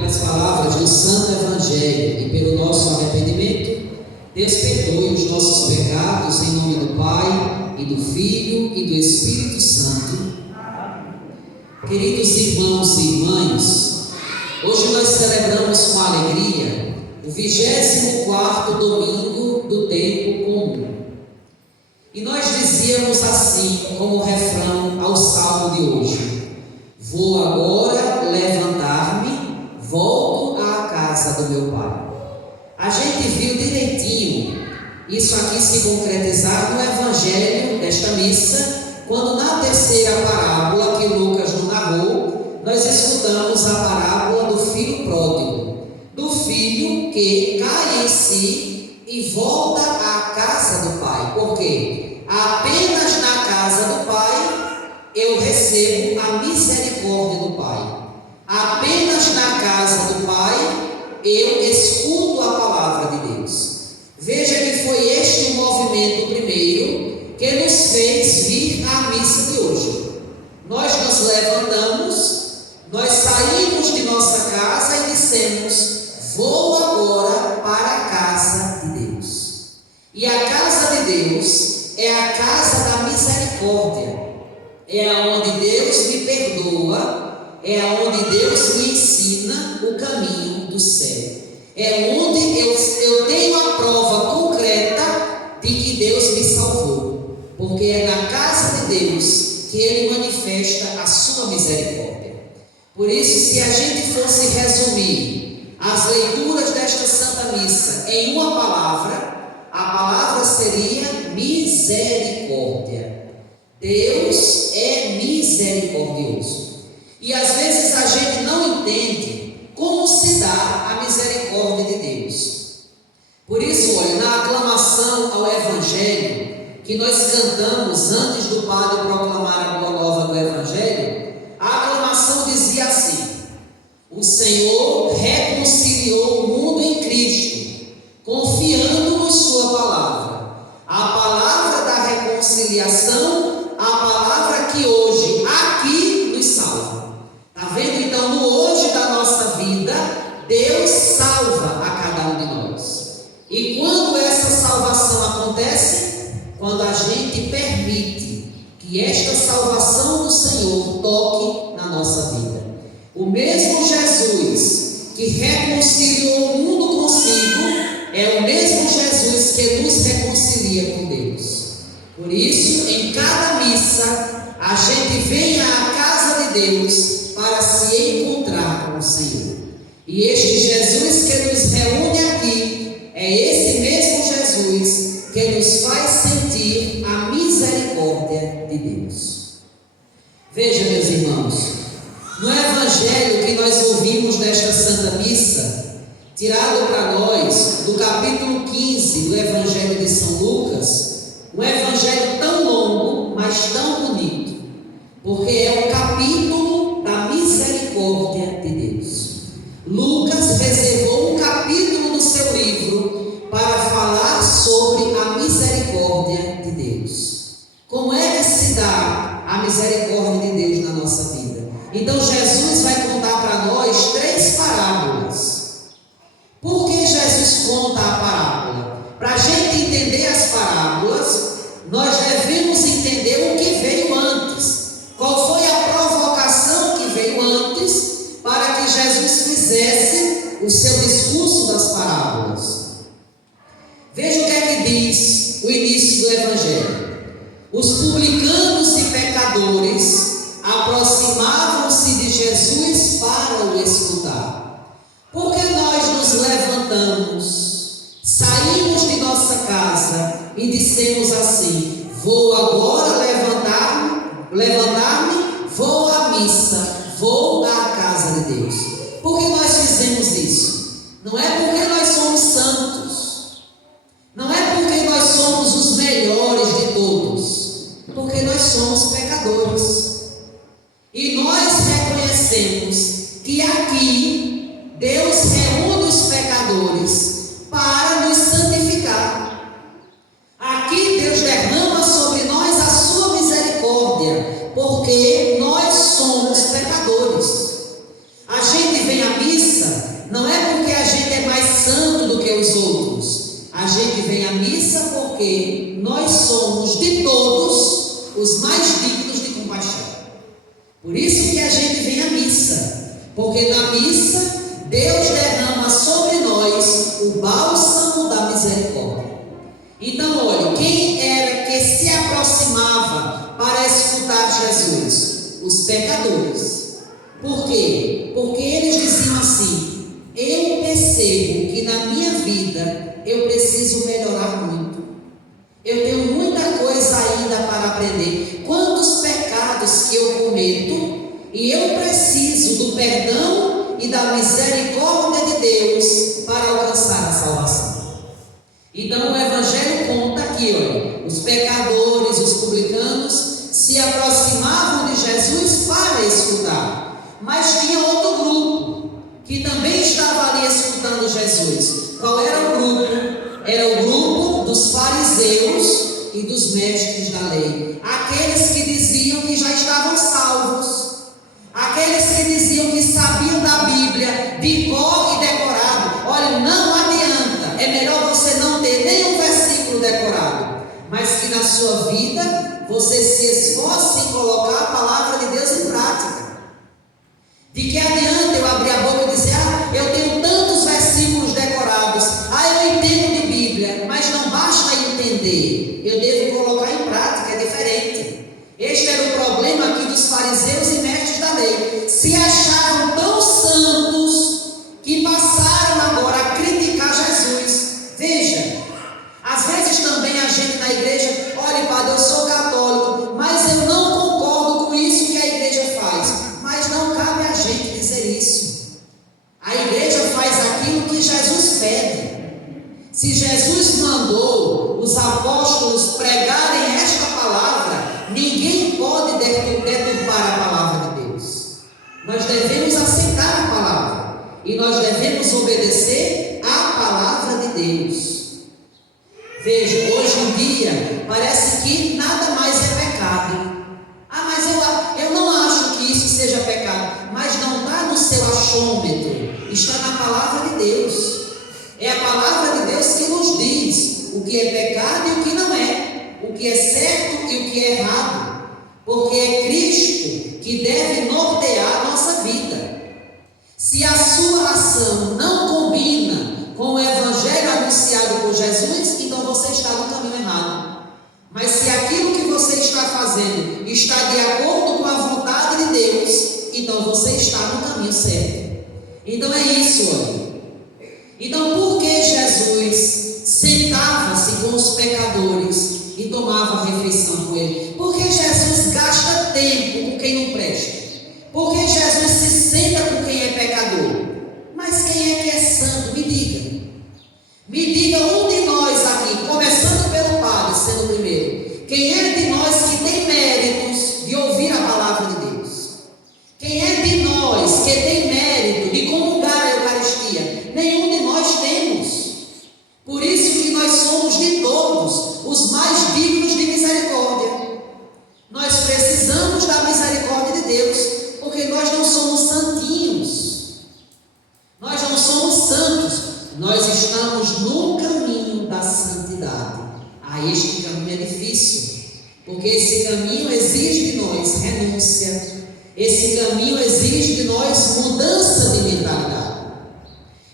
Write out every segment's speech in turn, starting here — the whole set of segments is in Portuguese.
pelas palavras do Santo Evangelho e pelo nosso arrependimento, Deus perdoe os nossos pecados em nome do Pai, e do Filho e do Espírito Santo. Queridos irmãos e irmãs, hoje nós celebramos com alegria o 24º domingo do tempo comum. E nós dizíamos assim, como refrão ao salmo de hoje: vou agora levantar-me, volto à casa do meu Pai. A gente viu direitinho isso aqui se concretizar no Evangelho desta missa, quando na terceira parábola que Lucas nos narrou, nós escutamos a parábola do filho pródigo, do filho que cai em si e volta à casa do Pai. Por quê? Apenas na casa do Pai eu recebo a misericórdia do Pai. Apenas na casa do Pai eu escuto a palavra de Deus. Veja que foi este o movimento primeiro que nos fez vir à missa de hoje. Nós nos levantamos, nós saímos de nossa casa e dissemos: vou agora para a casa de Deus. E a casa de Deus é a casa da misericórdia, é aonde Deus me perdoa, é aonde Deus me ensina o caminho do céu, é onde eu tenho a prova concreta de que Deus me salvou, porque é na casa de Deus que Ele manifesta a sua misericórdia. Por isso, se a gente fosse resumir as leituras desta Santa Missa em uma palavra, a palavra seria misericórdia. Deus é misericordioso. E às vezes a gente não entende como se dá a misericórdia de Deus. Por isso, olha, na aclamação ao Evangelho que nós cantamos antes do padre proclamar a boa nova do Evangelho, a aclamação dizia assim: o Senhor reconciliou o mundo em Cristo, confiando-nos sua palavra. A palavra da reconciliação, a palavra que hoje aqui nos salva. Está vendo? Então, no hoje da nossa vida, Deus salva a cada um de nós. E quando essa salvação acontece? Quando a gente permite que esta salvação do Senhor toque na nossa vida. O mesmo Jesus que reconciliou o mundo consigo é o mesmo Jesus que nos reconcilia com Deus. Por isso, em cada missa, a gente vem à casa de Deus para se encontrar com o Senhor. E este Jesus que nos reúne aqui é esse mesmo Jesus que nos faz sentir a misericórdia de Deus. Veja, meus irmãos, no Evangelho que nós ouvimos nesta Santa Missa, tirado para nós do capítulo 15 do Evangelho de São Lucas, um Evangelho tão longo, mas tão bonito, porque é o capítulo da misericórdia de Deus. Lucas reservou um capítulo no seu livro para falar sobre a misericórdia de Deus. Como é que se dá a misericórdia de Deus na nossa vida? Então Jesus vai contar para nós 3 parábolas. Por que Jesus conta a parábola? Para a gente entender as parábolas, nós devemos entender o que veio antes. Qual foi a provocação que veio antes para que Jesus fizesse o seu discurso das parábolas? Veja o que é que diz o início do Evangelho. Os publicanos e pecadores aproximavam-se de Jesus para o escutar. Porque nós nos levantamos, saímos de nossa casa e dissemos assim: vou agora levantar-me, vou à missa, vou à casa de Deus. Por que nós fizemos isso? Não é porque nós somos santos, não é porque nós somos os melhores de todos, porque nós somos pecadores. E nós reconhecemos que aqui Deus reúne os pecadores para nos santificar. Aqui Deus derrama sobre nós a sua misericórdia, porque nós somos pecadores. A gente vem à missa porque nós somos de todos os mais dignos de compaixão. Por isso que a gente vem à missa, porque na missa Deus derrama sobre nós o bálsamo da misericórdia. Então, olha, quem era que se aproximava para escutar Jesus? Os pecadores. Por quê? Porque eles diziam assim: eu percebo que na minha vida eu preciso melhorar muito. Eu tenho muita coisa ainda para aprender. Quantos pecados que eu cometo e eu preciso do perdão e da misericórdia de Deus para alcançar a salvação. Então o Evangelho conta aqui, olha, os pecadores, os publicanos se aproximavam de Jesus para escutar, mas tinha outro grupo que também estava ali escutando Jesus. Qual era o grupo? Era o grupo dos fariseus e dos mestres da lei, aqueles que diziam que já estavam salvos, aqueles que diziam que sabiam da Bíblia de cor e decorado. Olha, não adianta, é melhor você não ter nenhum versículo decorado, mas que na sua vida você se esforce em colocar a palavra de Deus em prática. De que adianta eu abrir a boca e dizer: eu tenho tantos versículos decorados, eu entendo de Bíblia, mas não basta entender, eu devo colocar em prática, é diferente. Este era o problema aqui dos fariseus e mestres da lei. Se achavam tão santos que passaram agora a criticar Jesus. Veja, às vezes também a gente na igreja: olha, padre, eu sou católico, mas eu não concordo com isso que a igreja faz. Mas não cabe a gente dizer isso. A igreja faz aquilo que Jesus pede. Se Jesus mandou os apóstolos pregarem esta palavra, ninguém pode deturpar a palavra de Deus. Nós devemos aceitar a palavra e nós devemos obedecer à palavra de Deus. Veja, hoje em dia parece que nada mais é pecado. Mas eu não acho que isso seja pecado. Mas não está no seu achômetro, está na palavra de Deus. É a palavra de Deus que nos diz o que é pecado e o que não é, o que é certo e o que é errado, porque é Cristo que deve nortear a nossa vida. Se a sua ação não combina com o Evangelho anunciado por Jesus, então você está no caminho errado. Mas se aquilo que você está fazendo está de acordo com a vontade de Deus, então você está no caminho certo. Então é isso, olha. Então por que Jesus sentava-se com os pecadores e tomava refeição com ele? Porque Jesus gasta tempo com quem não presta. Porque Jesus se senta com quem é pecador. Mas quem é que é santo? Me diga. Me diga um de nós aqui, começando pelo padre, sendo o primeiro. Quem é de nós que tem méritos de ouvir a palavra de Deus? Quem é de nós que tem mérito de comungar a Eucaristia? Nenhum de nós temos. Por isso que nós somos de todos os mais dignos de misericórdia. Nós precisamos da misericórdia de Deus, porque nós não somos santinhos. Nós não somos santos. Nós estamos no caminho da santidade. Este caminho é difícil, porque esse caminho exige de nós renúncia. Esse caminho exige de nós mudança de mentalidade.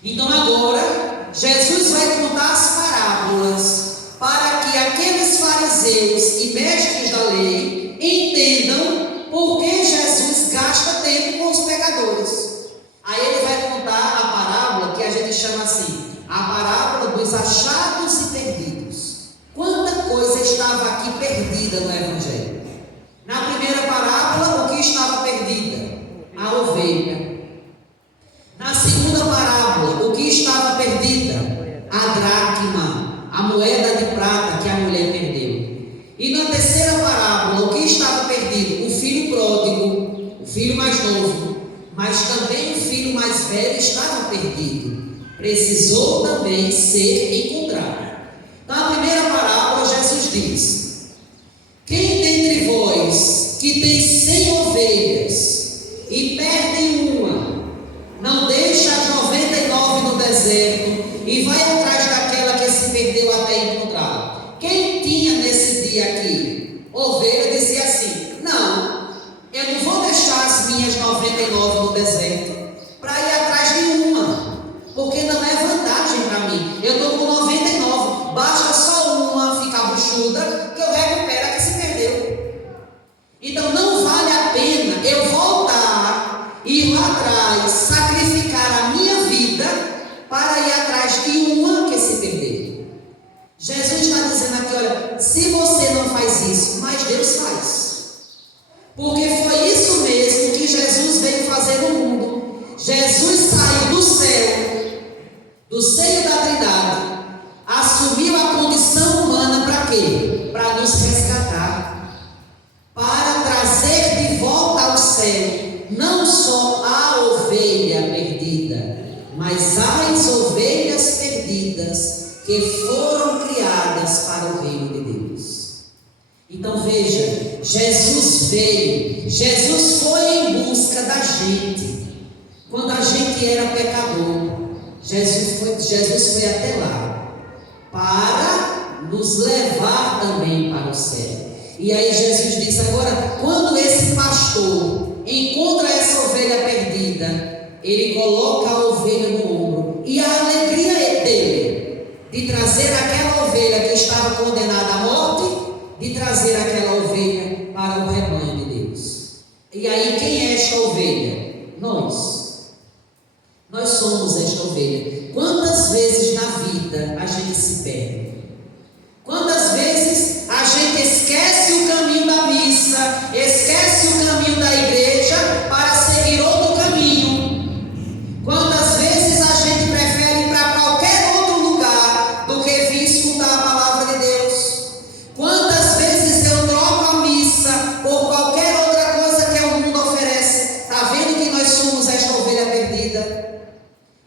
Então agora Jesus vai contar as parábolas para que aqueles fariseus e mestres da lei entendam por que Jesus gasta tempo com os pecadores. Aí ele vai contar a parábola que a gente chama assim, a parábola dos achados e perdidos. Quanta coisa estava aqui perdida no Evangelho. Na primeira parábola, o que estava perdida? A ovelha. Na segunda parábola, o que estava perdida? A dracma, a moeda de prata que a mulher perdeu. E na terceira parábola, o que estava perdido? O filho pródigo, o filho mais novo. Mas também o filho mais velho estava perdido. Precisou também ser encontrado. Na primeira parábola, Jesus diz: quem dentre vós que tem 100 ovelhas e perde uma, não deixa as 99 no deserto e vai atrás daquela que se perdeu até encontrar? Quem 99 no deserto para ir atrás de uma, porque não é vantagem para mim. Eu estou com 99, basta só uma ficar buchuda que eu recupero a que se perdeu. Então não vale a pena eu voltar, ir lá atrás, sacrificar a minha vida para ir atrás de uma que se perdeu. Jesus está dizendo aqui, olha, se você não faz isso, mas Deus faz. Porque foi isso mesmo que Jesus veio fazer no mundo. Jesus saiu do céu, do seio da Trindade, assumiu a condição humana para quê? Para nos resgatar, para trazer de volta ao céu, não só a ovelha perdida, mas as ovelhas perdidas que foram criadas para o reino de Deus. Então veja, Jesus veio, Jesus foi em busca da gente. Quando a gente era pecador, Jesus foi até lá para nos levar também para o céu. E aí Jesus disse, agora, quando esse pastor encontra essa ovelha perdida, ele coloca a ovelha no ombro, e a alegria dele de trazer aquela ovelha que estava condenada à morte, de trazer aquela ovelha para o rebanho de Deus. E aí quem é esta ovelha? Nós somos esta ovelha. Quantas vezes na vida a gente se perde? Quantas vezes a gente esquece o caminho da missa, esquece o caminho da igreja para seguir outro caminho? Quantas vezes a gente prefere ir para qualquer outro lugar do que vir escutar a palavra de Deus? Quantas vezes eu troco a missa por qualquer outra coisa que o mundo oferece? Está vendo que nós somos esta ovelha perdida?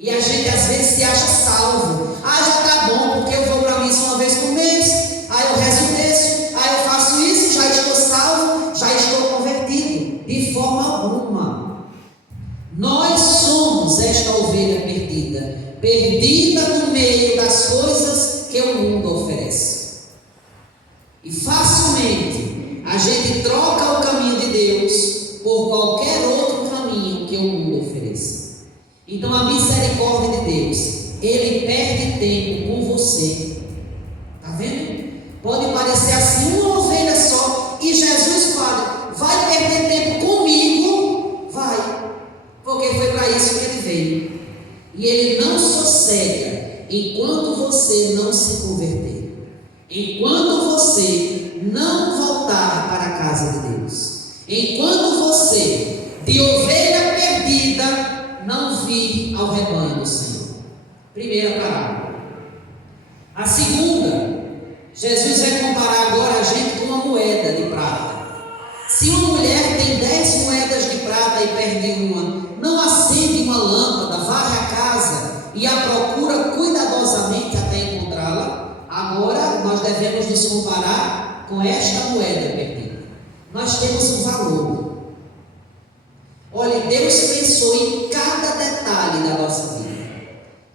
E a gente às vezes se acha salvo. Já está bom, porque eu vou para a missa uma vez por mês, eu rezo o texto, eu faço isso, já estou salvo, já estou convertido. De forma alguma. Nós somos esta ovelha perdida, perdida no meio das coisas que o mundo oferece. E facilmente a gente troca o caminho de Deus por qualquer outro caminho que o mundo ofereça. Então a misericórdia de Deus, Ele perde tempo com você. Está vendo? Pode parecer assim, uma ovelha só, e Jesus fala, vai perder tempo comigo? Vai, porque foi para isso que Ele veio. E Ele não sossega enquanto você não se converter, enquanto você não voltar para a casa de Deus, enquanto você, de ovelha perdida, não vir ao rebanho do Senhor. Primeira parábola. A segunda, Jesus vai comparar agora a gente com uma moeda de prata. Se uma mulher tem 10 moedas de prata e perde uma, não acende uma lâmpada, varre a casa e a procura cuidadosamente até encontrá-la? Agora nós devemos nos comparar com esta moeda perdida. Nós temos um valor. Olha, Deus pensou em cada detalhe da nossa vida.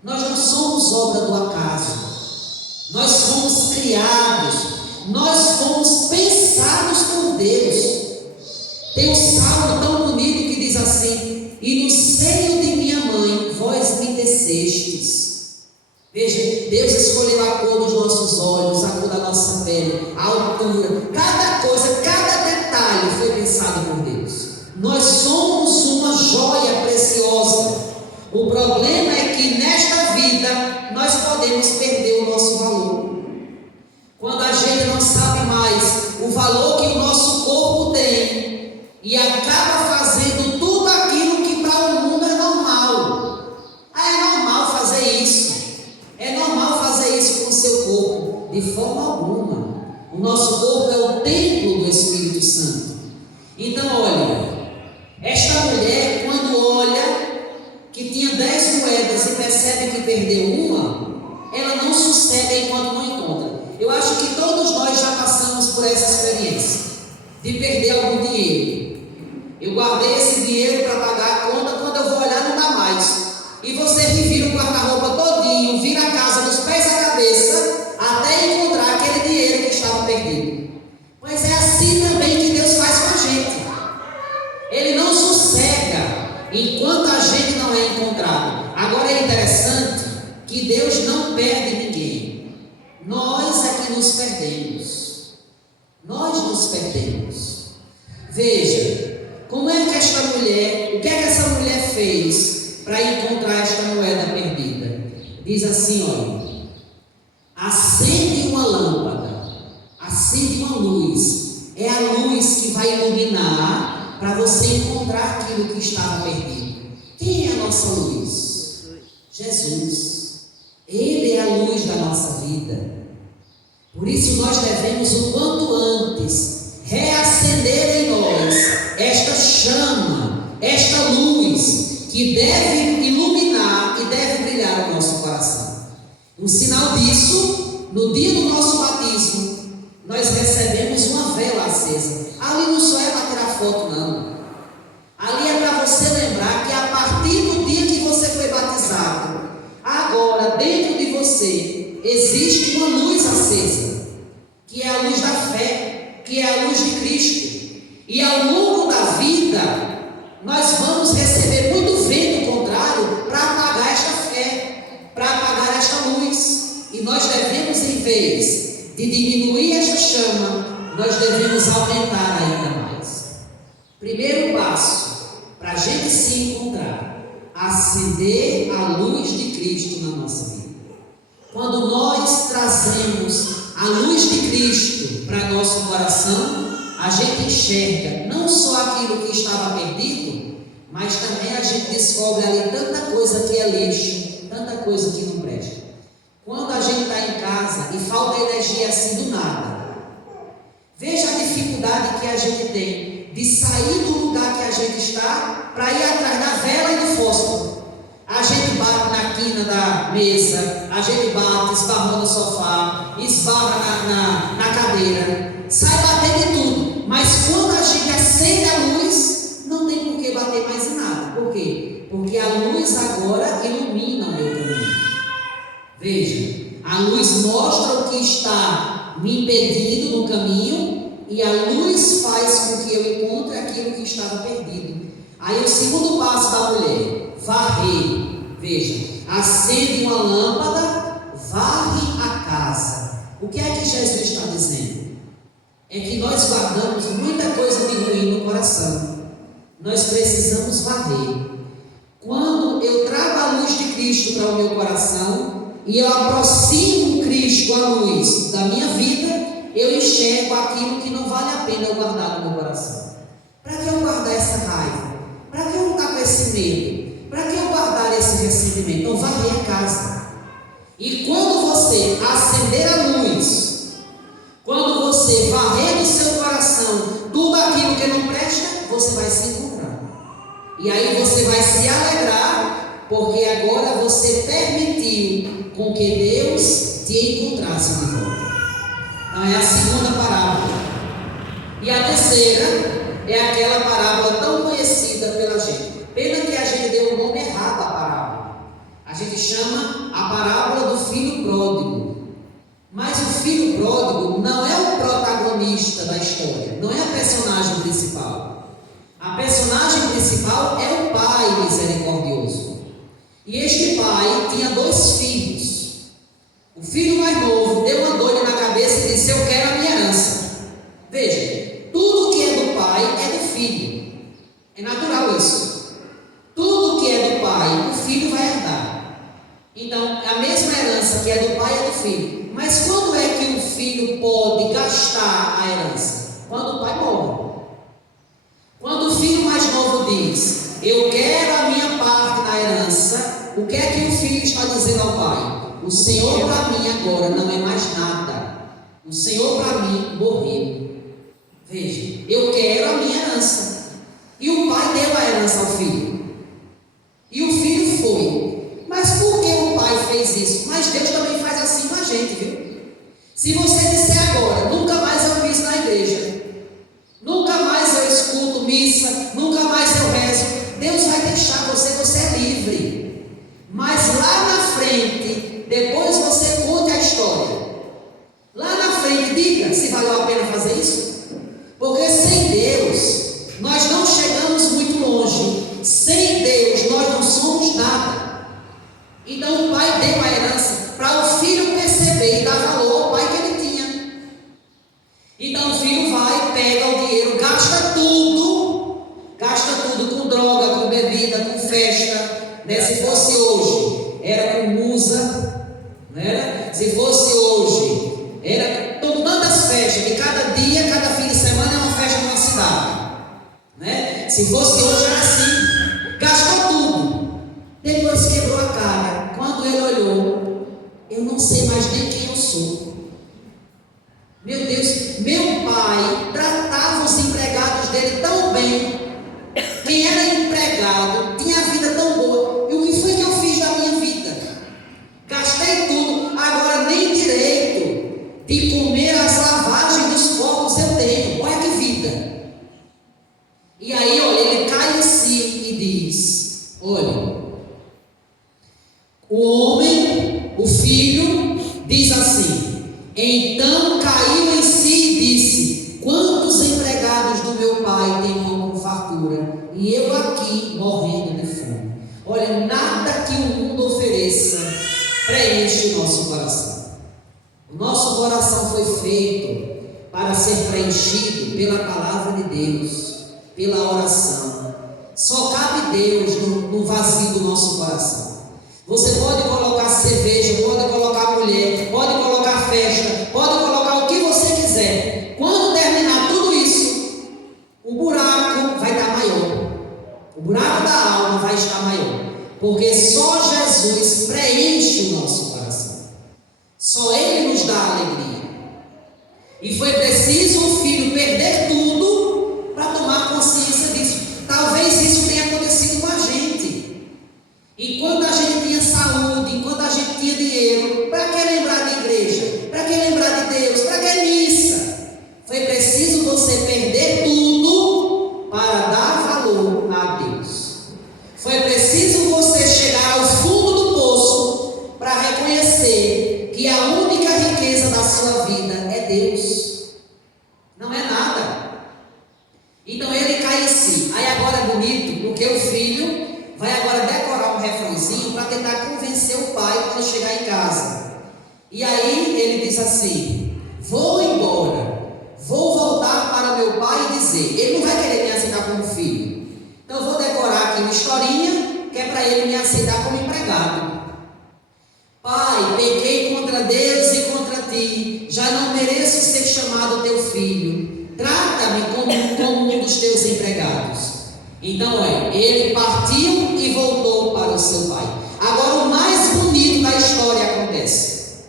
Nós não somos obra do acaso. Nós fomos criados. Nós fomos pensados por Deus. Tem um salmo tão bonito que diz assim: e no seio de minha mãe vós me tecestes. Veja, Deus escolheu a cor dos nossos olhos, a cor da nossa pele, a altura, cada coisa, cada detalhe foi pensado por Deus. Nós somos uma joia preciosa. O problema é que nesta vida nós podemos perder o nosso valor. Quando a gente não sabe mais o valor que o nosso corpo tem e acaba fazendo tudo aquilo que para o mundo é normal. É normal fazer isso. É normal fazer isso com o seu corpo. De forma alguma. O nosso corpo é o templo do Espírito Santo. Então, olha, esta mulher, quando olha que tinha 10 moedas e percebe que perdeu uma, ela não sossega enquanto não encontra. Eu acho que todos nós já passamos por essa experiência de perder algum dinheiro. Eu guardei esse dinheiro para pagar a conta, quando eu vou olhar não dá mais. E você revira o guarda-roupa todinho, vira a casa dos pés à cabeça, até encontrar aquele dinheiro que estava perdido. Mas é assim também que Deus faz com a gente. Ele não sossega enquanto a gente não é encontrado. Agora é interessante que Deus não perde ninguém. Nós é que nos perdemos. Nós nos perdemos. Veja, como é que esta mulher, o que é que essa mulher fez para encontrar esta moeda perdida? Diz assim, olha, acende uma lâmpada, acende uma luz. É a luz que vai iluminar para você encontrar aquilo que estava perdido. Quem é a nossa luz? Jesus. Ele é a luz da nossa vida. Por isso nós devemos o quanto antes reacender em nós esta chama, esta luz que deve iluminar e deve brilhar o nosso coração. Um sinal disso, no dia do nosso batismo, nós recebemos uma vela acesa. Ali não só é para tirar foto, não. Ali é para você lembrar que a partir do dia que você foi batizado, agora dentro de você existe uma luz acesa, que é a luz da fé, que é a luz de Cristo. E ao longo da vida, nós vamos receber muito vento contrário para apagar esta fé, para apagar esta luz. E nós devemos, em vez de diminuir esta chama, nós devemos aumentar ainda mais. Primeiro passo para a gente se encontrar: acender a luz de Cristo na nossa vida. Quando nós trazemos a luz de Cristo para nosso coração, a gente enxerga não só aquilo que estava perdido, mas também a gente descobre ali tanta coisa que é lixo, tanta coisa que não presta. Quando a gente está em casa e falta energia assim do nada, veja a dificuldade que a gente tem de sair do lugar que a gente está para ir atrás da vela e do fósforo. A gente bate na quina da mesa, a gente bate, esbarra no sofá, esbarra na cadeira, sai batendo em tudo. Mas quando a gente acende a luz, não tem por que bater mais em nada. Por quê? Porque a luz agora ilumina o meu caminho. Veja, a luz mostra o que está me impedindo no caminho e a luz faz com que eu encontre aquilo que estava perdido. Aí o segundo passo da mulher, varrer. Veja, acende uma lâmpada, varre a casa. O que é que Jesus está dizendo? É que nós guardamos muita coisa de ruim no coração. Nós precisamos varrer. Quando eu trago a luz de Cristo para o meu coração e eu aproximo Cristo, a luz da minha vida, eu enxergo aquilo que não vale a pena eu guardar no meu coração. Para que eu guardar essa raiva? Para que eu lutar com esse medo? Para que eu guardar esse ressentimento? Então varrer a casa. E quando você acender a luz, quando você varrer do seu coração tudo aquilo que não presta, você vai se encontrar. E aí você vai se alegrar, porque agora você permitiu com que Deus te encontrasse de volta. Então é a segunda parábola. E a terceira é aquela parábola tão conhecida pela gente. Pena que a gente deu o nome errado à parábola. A gente chama a parábola do filho pródigo. Mas o filho pródigo não é o protagonista da história, não é a personagem principal. A personagem principal é o pai misericordioso. E este pai tinha 2 filhos. O filho mais novo deu uma doida na cabeça e disse: eu quero a minha herança. Veja, tudo que é do pai é do filho. É natural isso. Tudo que é do pai, o filho vai herdar. Então, a mesma herança que é do pai é do filho. Mas quando é que o filho pode gastar a herança? Quando o pai morre. Quando o filho mais novo diz: eu quero a minha parte na herança, o que é que o filho está dizendo ao pai? O Senhor para mim agora não é mais nada. O Senhor para mim morreu. Veja, eu quero a minha herança. E o pai deu a herança ao filho. E o filho foi. Mas por que o pai fez isso? Mas Deus também faz assim com a gente, viu? Se você disser agora: nunca mais eu piso na igreja, nunca mais eu escuto missa, nunca mais eu rezo, Deus vai deixar você é livre. Mas lá na frente, depois você conte a história. Lá na frente, diga se valeu a pena fazer isso. Porque sem Deus, nós não chegamos muito longe. Sem Deus, custe nada. Então o pai deu a herança para o filho perceber e dar valor ao pai que ele tinha. Então o filho vai, pega o dinheiro, gasta tudo com droga, com bebida, com festa, né? Se fosse hoje, era com musa, não era? Se fosse hoje, era com tantas festas, que cada dia, cada fim de semana é uma festa numa cidade, né? Se fosse hoje, era assim, gastou tudo, depois quebrou a cara. Quando ele olhou, eu não sei mais nem quem eu sou. Meu Deus, meu pai tratava os empregados dele tão bem. Quem era empregado tinha a vida tão boa. E o que foi que eu fiz da minha vida? Gastei tudo, agora nem direito de comer as lavagens dos porcos eu tenho. Olha que vida. E aí, olha, ele cai em si e diz: olha, o homem, o filho, diz assim: então caiu em si e disse: quantos empregados do meu pai têm pão com fartura, e eu aqui morrendo de fome. Olha, nada que o mundo ofereça preenche o nosso coração. O nosso coração foi feito para ser preenchido pela palavra de Deus, pela oração. Só cabe Deus no vazio do nosso coração. Você pode colocar cerveja, pode colocar mulher, pode colocar festa, pode colocar o que você quiser. Quando terminar tudo isso, o buraco vai estar maior. O buraco da alma vai estar maior. Porque só Jesus preenche o nosso coração. Só Ele nos dá alegria. E foi preciso o filho perder tudo para tomar consciência disso. Talvez isso tenha acontecido com a gente. Enquanto a gente tinha saúde, enquanto a gente tinha dinheiro, para que lembrar de igreja? Para que lembrar de Deus? Para que missa? Foi preciso você perder tudo para dar valor a Deus. Foi preciso você chegar ao fundo do poço para reconhecer que a única riqueza da sua vida é Deus. Não é nada. Então ele cai em si. Aí agora é bonito, porque o filho vai agora decorar um refrãozinho para tentar convencer o pai quando chegar em casa. E aí ele diz assim: vou embora, vou voltar para meu pai e dizer. Ele não vai querer me aceitar como filho. Então eu vou decorar aqui uma historinha que é para ele me aceitar como empregado. Pai, pequei contra Deus e contra ti, já não mereço ser chamado teu filho. Trata-me como um dos teus empregados. Então, ele partiu e voltou para o seu pai. Agora, o mais bonito da história acontece.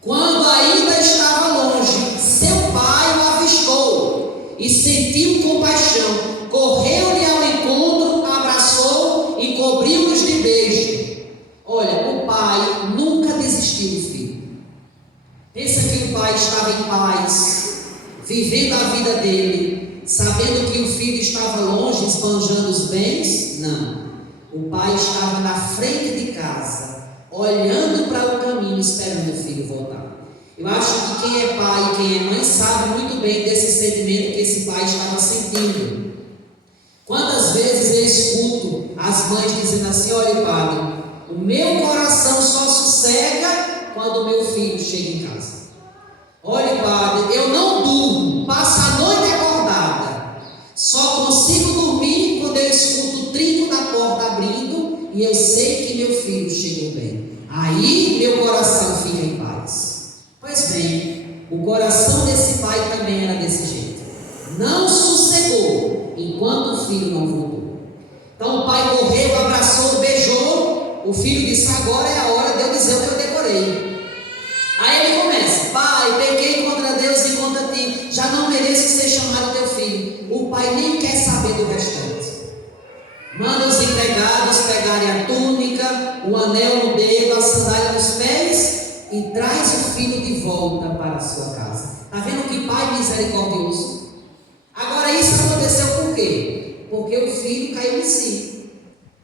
Quando ainda estava longe, seu pai o avistou e sentiu compaixão. Correu-lhe ao encontro, abraçou e cobriu-os de beijo. Olha, o pai nunca desistiu do filho. Pensa que o pai estava em paz, vivendo a vida dele, sabendo que o filho estava longe, esbanjando os bens? Não. O pai estava na frente de casa, olhando para o caminho, esperando o filho voltar. Eu acho que quem é pai e quem é mãe sabe muito bem desse sentimento que esse pai estava sentindo. Quantas vezes eu escuto as mães dizendo assim: olha, padre, o meu coração só sossega quando o meu filho chega em casa. Olha, padre, eu não durmo, passo a noite acordada, só consigo dormir quando eu escuto o trinco da porta abrindo e eu sei que meu filho chegou bem. Aí meu coração fica em paz. Pois bem, o coração desse pai também era desse jeito. Não sossegou enquanto o filho não voltou. Então o pai correu, abraçou, beijou. O filho disse: agora é a hora de eu dizer o que eu decorei. Aí ele começa: pai, pequei contra Deus e contra ti, já não mereço ser chamado teu filho. O pai nem quer saber do restante. Manda os empregados pegarem a túnica, o anel no dedo, a sandália nos pés e traz o filho de volta para a sua casa. Está vendo que pai misericordioso? Agora isso aconteceu por quê? Porque o filho caiu em si.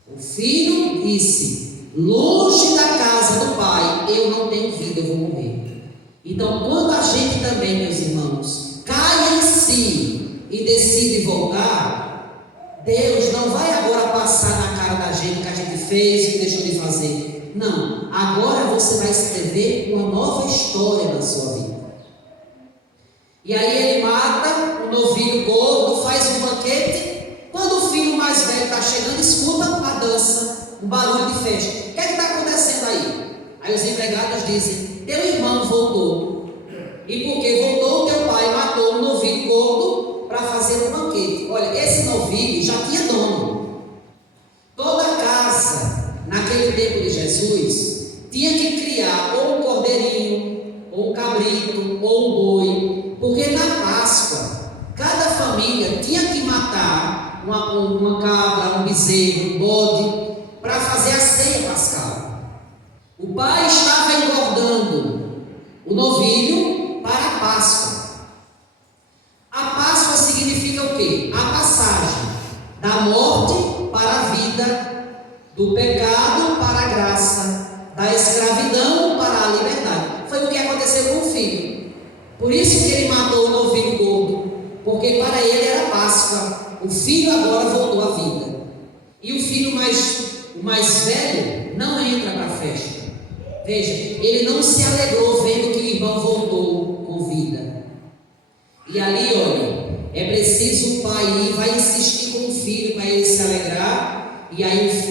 O filho disse: longe da casa do pai eu não tenho vida, eu vou morrer. Então quando a gente também, meus irmãos, cai em si e decide voltar, Deus não vai agora passar na cara da gente o que a gente fez, o que deixou de fazer. Não, agora você vai escrever uma nova história na sua vida. E aí ele mata um novilho gordo, faz um banquete. Quando o filho mais velho está chegando, escuta a dança, o barulho de festa. O que é que está acontecendo aí? Aí os empregados dizem: teu irmão voltou. E porque voltou, teu pai matou um novilho gordo para fazer um banquete. Olha, esse novilho já tinha dono. Toda casa, naquele tempo de Jesus, tinha que criar ou um cordeirinho, ou um cabrito, ou um boi. Porque na Páscoa, cada família tinha que matar uma cabra, um bezerro, um bode, para fazer a ceia pascal. O pai estava engordando o novilho para a Páscoa. A Páscoa significa o quê? A passagem da morte para a vida, do pecado para a graça, da escravidão para a liberdade. Foi o que aconteceu com o filho. Por isso que ele matou o novilho gordo, porque para ele era Páscoa. O filho agora voltou à vida. E o filho o mais velho não entra para a festa. Veja, ele não se alegrou vendo que o irmão voltou com vida. E ali, olha, é preciso o pai ir, vai insistir com o filho para ele se alegrar. E aí o